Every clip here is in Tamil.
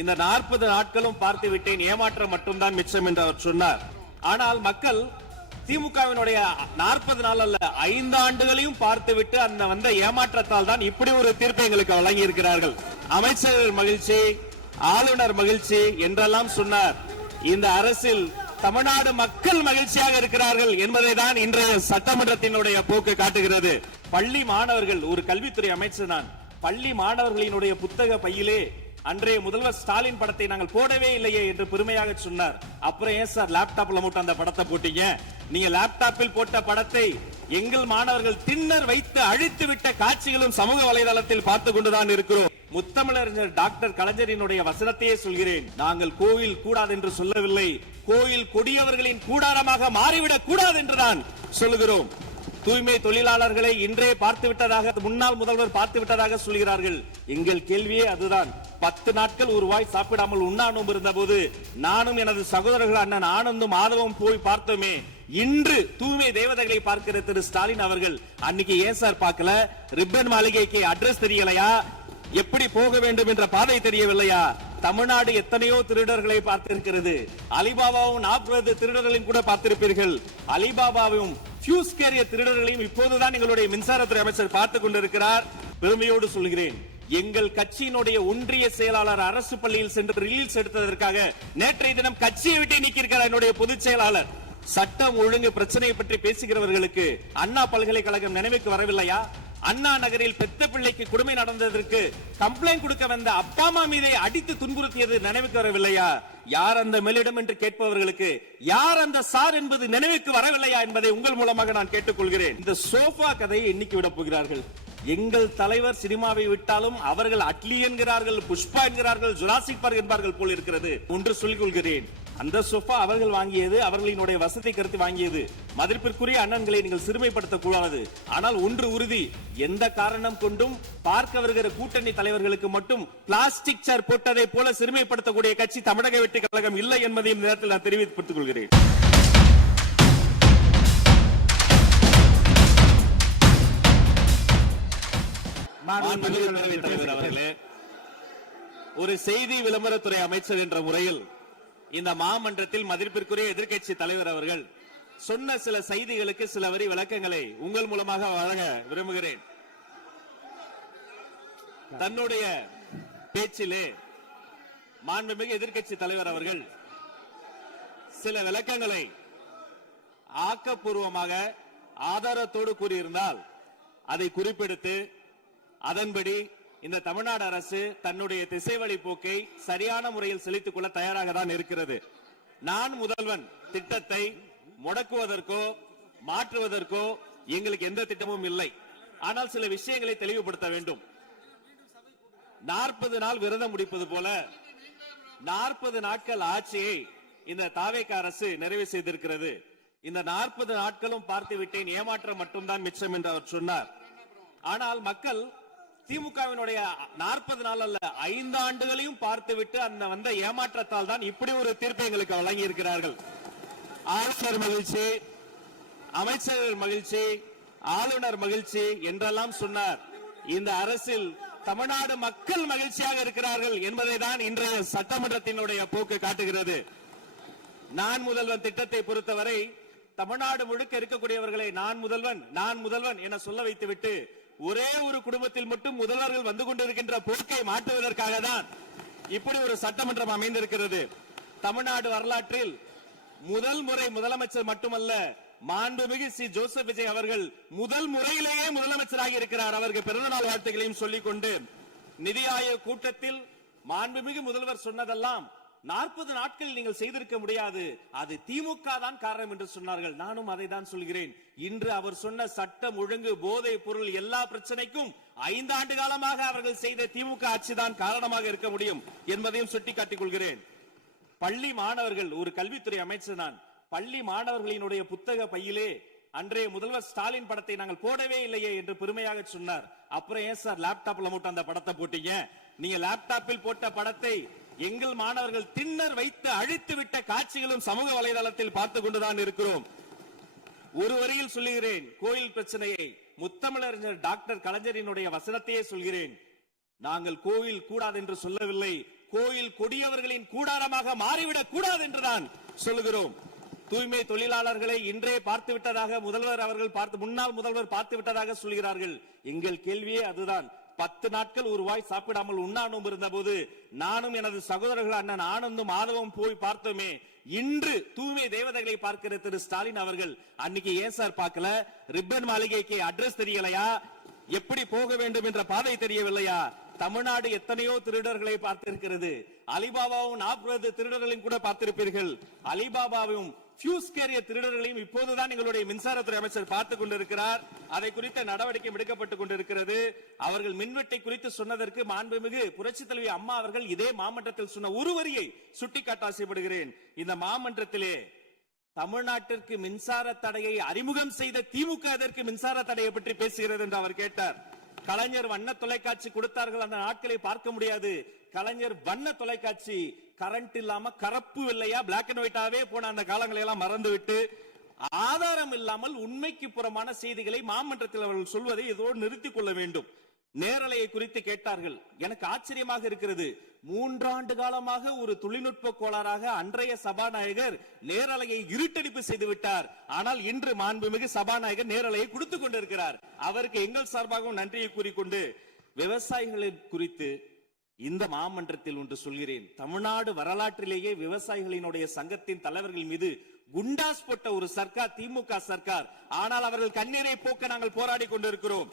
இந்த 40 நாட்களும் பார்த்து விட்டேன், ஏமாற்றம் மட்டும்தான் மிச்சம் என்று அவர் சொன்னார். ஆனால் மக்கள் திமுகவினுடைய 40 நாள் அல்ல 5 ஆண்டுகளையும் பார்த்துவிட்டு அந்த வந்த ஏமாற்றத்தால் தான் இப்படி ஒரு தீர்ப்பை எங்களுக்கு வழங்கி இருக்கிறார்கள். அமைச்சர்கள் மகிழ்ச்சி, ஆளுநர் மகிழ்ச்சி என்றெல்லாம் சொன்னார். இந்த அரசில் தமிழ்நாடு மக்கள் மகிழ்ச்சியாக இருக்கிறார்கள் என்பதை தான் இன்றைய சட்டமன்றத்தினுடைய போக்கு காட்டுகிறது. பள்ளி மாணவர்கள், ஒரு கல்வித்துறை அமைச்சர் நான், பள்ளி மாணவர்களினுடைய புத்தக பையிலே அன்றைய முதல்வர் ஸ்டாலின் படத்தை நாங்கள் போடவே இல்லையே என்று பெருமையாக சொன்னார். அப்புறம் ஏன் சார் லேப்டாப்ல மட்டும் அந்த படத்தை போட்டீங்க? நீங்க லேப்டாப்பில் போட்ட படத்தை எங்கள் மாணவர்கள் திண்ணர் வைத்து அழித்து விட்ட காட்சிகளும் சமூக வலைதளத்தில் பார்த்து கொண்டுதான் இருக்கிறோம். முத்தமிழறிஞர் டாக்டர் கலைஞரினுடைய வசனத்தையே சொல்கிறேன். நாங்கள் கோயில் கூடாது என்று சொல்லவில்லை, கோயில் கொடியவர்களின் கூடாரமாக மாறிவிடக் கூடாது என்றுதான் சொல்லுகிறோம். தூய்மை தொழிலாளர்களை இன்றே பார்த்து விட்டதாக முன்னாள் முதல்வர் பார்த்து விட்டதாக சொல்கிறார்கள். எங்கள் கேள்வியே அதுதான். 10 நாட்கள் ஒரு வாய் சாப்பிடாமல் உண்ணாநோம்பு இருந்த போது நானும் எனது சகோதரர்கள் அண்ணன் ஆனந்தும் மாதவம் போய் பார்த்தோமே. இன்று தூய்மை தேவதைகளை பார்க்கிற திரு ஸ்டாலின் அவர்கள் அன்னைக்கு ஏன் சார் பார்க்கல? ரிப்பன் மாளிகைக்கு அட்ரஸ் தெரியலையா? எப்படி போக வேண்டும் என்ற பாதை தெரியவில்லையா? தமிழ்நாடு எத்தனையோ திருடர்களை பார்த்திருக்கிறது. அலிபாபாவும் 40 திருடர்களையும் கூட பார்த்திருப்பீர்கள். அலிபாபாவும் ஃபியூஸ் கேரிய திருடர்களையும் இப்போதுதான் எங்களுடைய மின்சாரத்துறை அமைச்சர் பார்த்துக் கொண்டிருக்கிறார். பெருமையோடு சொல்கிறேன், எங்கள் கட்சியினுடைய ஒன்றிய செயலாளர் அரசு பள்ளியில் சென்று ரீல்ஸ் எடுத்ததற்காக நேற்றைய தினம் கட்சியை விட்டு நீக்கியிருக்கிறார் என்னுடைய பொதுச் செயலாளர். சட்டம் ஒழுங்கு பிரச்சனை பற்றி பேசுகிறவர்களுக்கு அண்ணா பல்கலைக்கழகம் நினைவுக்கு வரவில்லையா? அண்ணா நகரில் பெத்த பிள்ளைக்கு கொடுமை நடந்ததற்கு கம்ப்ளைண்ட் கொடுக்க வந்த அப்பா அம்மா மீதே அடித்து துன்புறுத்தியது நினைவுக்கு வரவில்லையா? யார் அந்த மேலிடம் என்று கேட்பவர்களுக்கு யார் அந்த சார் என்பது நினைவுக்கு வரவில்லையா என்பதை உங்கள் மூலமாக நான் கேட்டுக்கொள்கிறேன். இந்த சோஃபா கதையை எண்ணிக்கை விட போகிறார்கள். எங்கள் தலைவர் சினிமாவை விட்டாலும் அவர்கள் அட்லி என்கிறார்கள், புஷ்பா என்கிறார்கள், ஜுராசிக் பார்க் என்பார்கள் போல் இருக்கிறது. ஒன்று சொல்லிக் கொள்கிறேன், அந்த சோஃபா அவர்கள் வாங்கியது, அவர்களினுடைய வசதி கருத்து வாங்கியது. மதிப்பிற்குரிய அண்ணன்களை நீங்கள் சிறுமைப்படுத்தக் கூடாது. ஆனால் ஒன்று உறுதி, எந்த காரணம் கொண்டும் பார்க்க வருகிற கூட்டணி தலைவர்களுக்கு மட்டும் பிளாஸ்டிக் சேர் போட்டதை போல சிறுமைப்படுத்தக்கூடிய கட்சி தமிழக வெற்றி கழகம் இல்லை என்பதையும் நேரத்தில் நான் தெரிவித்துக் கொள்கிறேன். ஒரு செய்தி விளம்பரத்துறை அமைச்சர் என்ற முறையில் இந்த மாமன்றத்தில் மதிப்பிற்குரிய எதிர்க்கட்சி தலைவர் அவர்கள் சொன்ன சில செய்திகளுக்கு சில வரி விளக்கங்களை உங்கள் மூலமாக வழங்க விரும்புகிறேன். தன்னுடைய பேச்சிலே மாண்புமிகு எதிர்க்கட்சி தலைவர் அவர்கள் சில விளக்கங்களை ஆக்கப்பூர்வமாக ஆதாரத்தோடு கூறியிருந்தால் அதை குறிப்பெடுத்து அதன்படி இந்த தமிழ்நாடு அரசு தன்னுடைய திசைவழி போக்கை சரியான முறையில் செலுத்திக் கொள்ள தயாராக தான் இருக்கிறது. நான் முதல்வன் திட்டத்தை முடக்குவதற்கோ மாற்றுவதற்கோ எங்களுக்கு எந்த திட்டமும் இல்லை. ஆனால் சில விஷயங்களை தெளிவுபடுத்த வேண்டும். 40 நாள் விரதம் முடிப்பது போல 40 நாட்கள் ஆட்சியை இந்த தாவேக அரசு நிறைவு செய்திருக்கிறது. இந்த 40 நாட்களும் பார்த்து விட்டேன், ஏமாற்றம் மட்டும்தான் மிச்சம் என்று அவர் சொன்னார். ஆனால் மக்கள் திமுகவினுடைய 40 நாள் அல்ல 5 ஆண்டுகளையும் பார்த்துவிட்டு அந்த வந்த ஏமாற்றத்தால் தான் இப்படி ஒரு தீர்ப்பை எங்களுக்கு வழங்கி இருக்கிறார்கள். ஆளுநர் மகிழ்ச்சி, அமைச்சர்கள் மகிழ்ச்சி, ஆளுநர் மகிழ்ச்சி என்றெல்லாம் சொன்னார். இந்த அரசில் தமிழ்நாடு மக்கள் மகிழ்ச்சியாக இருக்கிறார்கள் என்பதை தான் இன்றைய சட்டமன்றத்தினுடைய போக்கு காட்டுகிறது. நான் முதல்வன் திட்டத்தை பொறுத்தவரை தமிழ்நாடு முழுக்க இருக்கக்கூடியவர்களை நான் முதல்வன் என சொல்ல வைத்துவிட்டு ஒரே ஒரு குடும்பத்தில் மட்டும் முதல்வர்கள் வந்து கொண்டிருக்கின்ற போக்கை மாற்றுவதற்காக தான் இப்படி ஒரு சட்டமன்றம் அமைந்திருக்கிறது. தமிழ்நாடு வரலாற்றில் முதல் முறை முதலமைச்சர் மட்டுமல்ல, மாண்புமிகு சி ஜோசப் விஜய் அவர்கள் முதல் முறையிலேயே முதலமைச்சராக இருக்கிறார். அவருக்கு பிறந்தநாள் வாழ்த்துக்களையும் சொல்லிக் கொண்டு, நிதி ஆயோக் கூட்டத்தில் மாண்புமிகு முதல்வர் சொன்னதெல்லாம் 40 நாட்கள் நீங்கள் செய்திருக்க முடியாது, அது திமுக தான் காரணம் என்று சொன்னார்கள். நானும் அதை தான் சொல்கிறேன். இன்று அவர் சொன்ன சட்டம் ஒழுங்கு, போதை பொருள் எல்லா பிரச்சனைக்கும் 5 ஆண்டு காலமாக அவர்கள் செய்த திமுக ஆட்சி தான் காரணமாக இருக்க முடியும் என்பதையும் சுட்டிக்காட்டிக் கொள்கிறேன். பள்ளி மாணவர்கள், ஒரு கல்வித்துறை அமைச்சர் நான், பள்ளி மாணவர்களினுடைய புத்தக பையிலே அன்றைய முதல்வர் ஸ்டாலின் படத்தை நாங்கள் போடவே இல்லையே என்று பெருமையாக சொன்னார். அப்புறம் ஏன் சார் லேப்டாப்ல மட்டும் அந்த படத்தை போட்டீங்க? நீங்க லேப்டாப்பில் போட்ட படத்தை எங்கள் மாணவர்கள் திண்ணர் வைத்து அழித்து விட்ட காட்சிகளும் சமூக வலைதளத்தில் பார்த்து கொண்டுதான் இருக்கிறோம். ஒரு வரியில் சொல்லுகிறேன், கோயில் பிரச்சனையை முத்தமிழறிஞர் டாக்டர் கலைஞரினுடைய வசனத்தையே சொல்கிறேன். நாங்கள் கோயில் கூடாது என்று சொல்லவில்லை, கோயில் கொடியவர்களின் கூடாரமாக மாறிவிடக் கூடாது என்றுதான் சொல்லுகிறோம். தூய்மை தொழிலாளர்களை இன்றே பார்த்து விட்டதாக முன்னாள் முதல்வர் பார்த்து விட்டதாக சொல்கிறார்கள். எங்கள் கேள்வியே அதுதான். 10 நாட்கள் ஒரு வாய் சாப்பிடாமல் உண்ணாணும் இருந்த போது நானும் எனது சகோதரர்கள் அண்ணன் ஆனந்தும் மாதவம் போய் பார்த்தோமே. இன்று தூய்மை தேவதைகளை பார்க்கிற திரு ஸ்டாலின் அவர்கள் அன்னைக்கு ஏன் சார் பார்க்கல? ரிப்பன் மாளிகைக்கு அட்ரஸ் தெரியலையா? எப்படி போக வேண்டும் என்ற பாதை தெரியவில்லையா? தமிழ்நாடு எத்தனையோ திருடர்களை பார்த்திருக்கிறது. அலிபாபாவும் 40 திருடர்களையும் கூட பார்த்திருப்பீர்கள். அலிபாபாவும் ஃபியூஸ் கேரியர் திருடர்களையும் இப்போதுதான் எங்களுடைய மின்சாரத்துறை அமைச்சர் பார்த்துக் கொண்டிருக்கிறார். அதை குறித்த நடவடிக்கை எடுக்கப்பட்டுக் கொண்டிருக்கிறது. அவர்கள் மின்வெட்டை குறித்து சொன்னதற்கு மாண்புமிகு புரட்சித் தலைவி அம்மா அவர்கள் இதே மாமன்றத்தில் சொன்ன ஒரு வரியை சுட்டிக்காட்ட ஆசைப்படுகிறேன். இந்த மாமன்றத்திலே தமிழ்நாட்டிற்கு மின்சார தடையை அறிமுகம் செய்த திமுக எதற்கு மின்சார தடையை பற்றி பேசுகிறது என்று அவர் கேட்டார். கலைஞர் வண்ண தொலைக்காட்சி கொடுத்தார்கள், அந்த நாட்களை பார்க்க முடியாது. கலைஞர் வண்ண தொலைக்காட்சி கரண்ட் இல்லாம கரப்பு இல்லையா பிளாக் அண்ட் ஒயிட்டாவே போன அந்த காலங்களை எல்லாம் மறந்துவிட்டு ஆதாரம் இல்லாமல் உண்மைக்கு புறமான செய்திகளை மாமன்றத்தில் அவர்கள் சொல்வதை இதோடு நிறுத்திக் கொள்ள வேண்டும். நேரலையை குறித்து கேட்டார்கள். எனக்கு ஆச்சரியமாக இருக்கிறது. 3 ஆண்டு காலமாக ஒரு தொழில்நுட்ப கோளாறாக அன்றைய சபாநாயகர் நேரலையை இருட்டடிப்பு செய்து விட்டார். ஆனால் இன்று மாண்புமிகு சபாநாயகர் நேரலையை கொடுத்துக் கொண்டிருக்கிறார். அவருக்கு எங்கள் சார்பாகவும் நன்றியை கூறிக்கொண்டு விவசாயிகளை குறித்து இந்த மாமன்றத்தில் ஒன்று சொல்கிறேன். தமிழ்நாடு வரலாற்றிலேயே விவசாயிகளினுடைய சங்கத்தின் தலைவர்கள் மீது குண்டாஸ் போட்ட ஒரு சர்க்கார் திமுக சர்க்கார். ஆனால் அவர்கள் கண்ணீரை போக்க நாங்கள் போராடி கொண்டிருக்கிறோம்.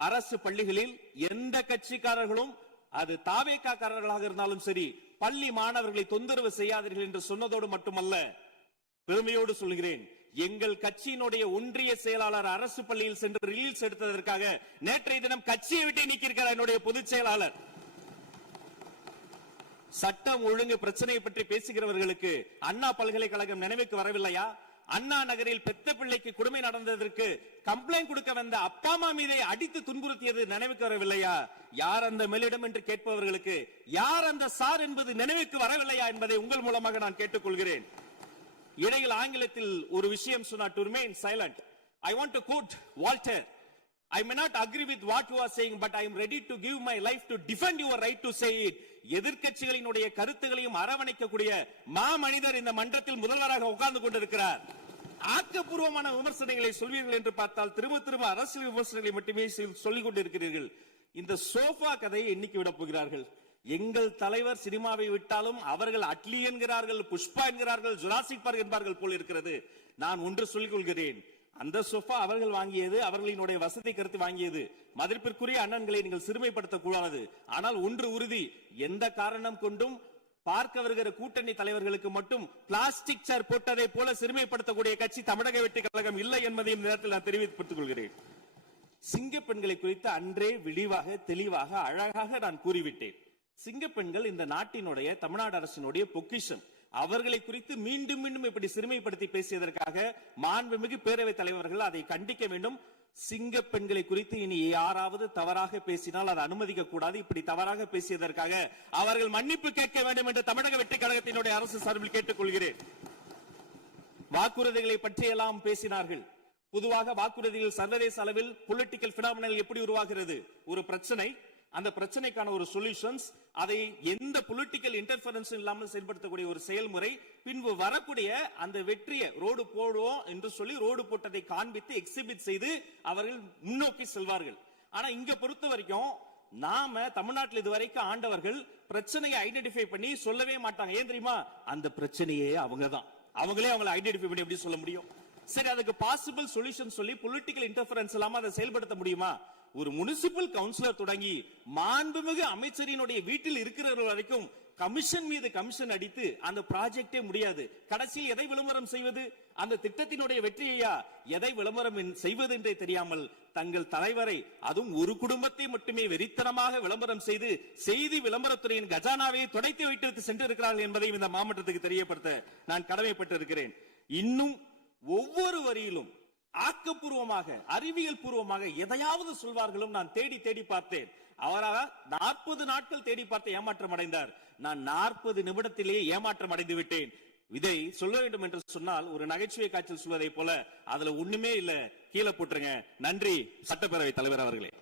அரசு பள்ளிகளில் எந்த கட்சிக்காரர்களும் அது தாவேக்காரர்களாக இருந்தாலும் சரி பள்ளி மாணவர்களை தொந்தரவு செய்யாதீர்கள் என்று சொன்னதோடு மட்டுமல்ல, பெருமையோடு சொல்கிறேன், எங்கள் கட்சியினுடைய ஒன்றிய செயலாளர் அரசு பள்ளியில் சென்று ரீல்ஸ் எடுத்ததற்காக நேற்றைய தினம் கட்சியை விட்டு நீக்கியிருக்கிறார் என்னுடைய பொதுச் செயலாளர். சட்டம் ஒழுங்கு பிரச்சனையை பற்றி பேசுகிறவர்களுக்கு அண்ணா பல்கலைக்கழகம் நினைவுக்கு வரவில்லையா? அண்ணா நகரில் பெத்த பிள்ளைக்கு கொடுமை நடந்ததற்கு கம்ப்ளைண்ட் கொடுக்க வந்த அப்பா அம்மா மீதை அடித்து துன்புறுத்தியது நினைவுக்கு வரவில்லையா? யார் அந்த மேலிடம் என்று கேட்பவர்களுக்கு யார் அந்த சார் என்பது நினைவுக்கு வரவில்லையா என்பதை உங்கள் மூலமாக நான் கேட்டுக்கொள்கிறேன். இடையில் ஆங்கிலத்தில் ஒரு விஷயம் சொன்னார், to remain silent. I want to quote Walter. I may not agree with what you are saying, but I am ready to give my life to defend your right to say it. எதிர்க்கட்சிகளினுடைய கருத்துகளையும் அரவணைக்கக்கூடிய மாமனிதர் இந்த மன்றத்தில் முதல்வராக உட்கார்ந்து கொண்டிருக்கிறார். ஆக்கப்பூர்வமான விமர்சனங்களை சொல்வீர்கள் என்று பார்த்தால் திரும்ப அரசியல் விமர்சனங்களை மட்டுமே சொல்லிக் கொண்டிருக்கிறீர்கள். இந்த சோஃபா கதையை எண்ணிக்கை விட போகிறார்கள். எங்கள் தலைவர் சினிமாவை விட்டாலும் அவர்கள் அட்லி என்கிறார்கள், புஷ்பா என்கிறார்கள், ஜுராசிக் பார்க் என்பார்கள் போல் இருக்கிறது. நான் ஒன்று சொல்லிக் கொள்கிறேன், அந்த சோஃபா அவர்கள் வாங்கியது, அவர்களினுடைய வசதி கருத்து வாங்கியது. மதிப்பிற்குரிய அண்ணன்களை நீங்கள் சிறுமைப்படுத்தக் கூடாது. ஆனால் ஒன்று உறுதி, எந்த காரணம் கொண்டும் பார்க்க வருகிற கூட்டணி தலைவர்களுக்கு மட்டும் பிளாஸ்டிக் சேர் போட்டதை போல சிறுமைப்படுத்தக்கூடிய கட்சி தமிழக வெற்றிக் கழகம் இல்லை என்பதையும் நேரத்தில் நான் தெரிவித்துக் கொள்கிறேன். சிங்க பெண்களை குறித்து அன்றே விரிவாக தெளிவாக அழகாக நான் கூறிவிட்டேன். சிங்க பெண்கள் இந்த நாட்டினுடைய தமிழ்நாடு அரசினுடைய பொக்கிஷம். அவர்களை குறித்து மீண்டும் மீண்டும் இப்படி சிறுமைப்படுத்தி பேசியதற்காக மாண்புமிகு பேரவைத் தலைவர்கள் அதை கண்டிக்க வேண்டும். சிங்க பெண்களை குறித்து இனி யாராவது தவறாக பேசினால் அதை அனுமதிக்க கூடாது. இப்படி தவறாக பேசியதற்காக அவர்கள் மன்னிப்பு கேட்க வேண்டும் என்று தமிழக வெற்றி கழகத்தினுடைய அரசு சார்பில் கேட்டுக்கொள்கிறேன். வாக்குறுதிகளை பற்றியெல்லாம் பேசினார்கள். பொதுவாக வாக்குறுதிகள் சர்வதேச அளவில் பொலிட்டிக்கல் பினாமினல் எப்படி உருவாகிறது? ஒரு பிரச்சனை, அந்த பிரச்சனைக்கான ஒரு சொல்யூஷன்ஸ், அதை எந்த பொலிட்டிக்கல் இன்டர்ஃபரன்ஸ் இல்லாமல் செயல்படுத்தக்கூடிய ஒரு செயல்முறை, பின்பு வரக்கூடிய அந்த வெற்றியை ரோடு போடுவோம் என்று சொல்லி ரோடு போட்டதை காண்பித்து எக்ஸிபிட் செய்து அவர்கள் முன்னோக்கி செல்வார்கள். ஆனா இங்க பொறுத்த வரைக்கும் நாம தமிழ்நாட்டில் இதுவரைக்கும் ஆண்டவர்கள் பிரச்சனையை ஐடென்டிஃபை பண்ணி சொல்லவே மாட்டாங்க. ஏன் தெரியுமா? அந்த பிரச்சனையே அவங்கதான், அவங்களே அவங்களை ஐடென்டிஃபை பண்ணி எப்படி சொல்ல முடியும்? சரி, அதுக்கு பாசிபிள் சொல்யூஷன் சொல்லி பொலிட்டிக்கல் இன்டர்ஃபரன்ஸ் இல்லாம அதை செயல்படுத்த முடியுமா? ஒரு முனிசிபல் கவுன்சிலர் தொடங்கி மாண்புமிகு அமைச்சரினுடைய வீட்டில் இருக்கிறவர்கள் வரைக்கும் கமிஷன் மீது கமிஷன் அடித்து அந்த ப்ராஜெக்டே முடியாது. கடைசியில் எதை விளம்பரம் செய்வது? அந்த திட்டத்தினுடைய வெற்றியையா? எதை விளம்பரம் செய்வது என்றே தெரியாமல் தங்கள் தலைவரை, அதுவும் ஒரு குடும்பத்தை மட்டுமே வெறித்தனமாக விளம்பரம் செய்து செய்தி விளம்பரத்துறையின் கஜானாவை துடைத்து வைத்து சென்றிருக்கிறார்கள் என்பதையும் இந்த மாவட்டத்துக்கு தெரியப்படுத்த நான் கடமைப்பட்டிருக்கிறேன். இன்னும் ஒவ்வொரு வரியிலும் ஆக்கப்பூர்வமாக அறிவியல் பூர்வமாக எதையாவது சொல்வார்களும் நான் தேடி தேடி பார்த்தேன். அவராக 40 நாட்கள் தேடி பார்த்து ஏமாற்றம் அடைந்தார். நான் 40 நிமிடத்திலேயே ஏமாற்றம் அடைந்து விட்டேன். இதை சொல்ல வேண்டும் என்று சொன்னால் ஒரு நகைச்சுவை காட்சியில் சொல்வதை போல அதுல ஒண்ணுமே இல்ல, கீழே போட்டுருங்க. நன்றி சட்டப்பேரவை தலைவர் அவர்களே.